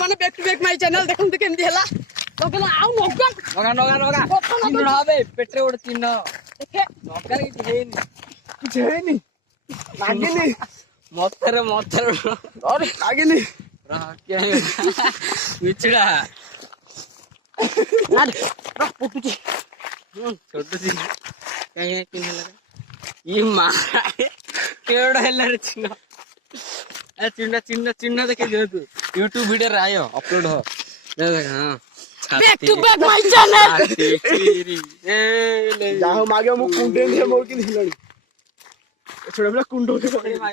Sane back to back my channel देखते केमती है पेटे गोटे चिन्ह देखे मतरे लगे मिचड़ा छोटू ये माँ चिन्ह चिन्ह चिन्ह चिन्ह देखे तू यूट्यूब वीडियो आयो अपलोड हो हाँ back to back my channel जाओ मागे मु कुंडे मो कि छोड़ा कुंडो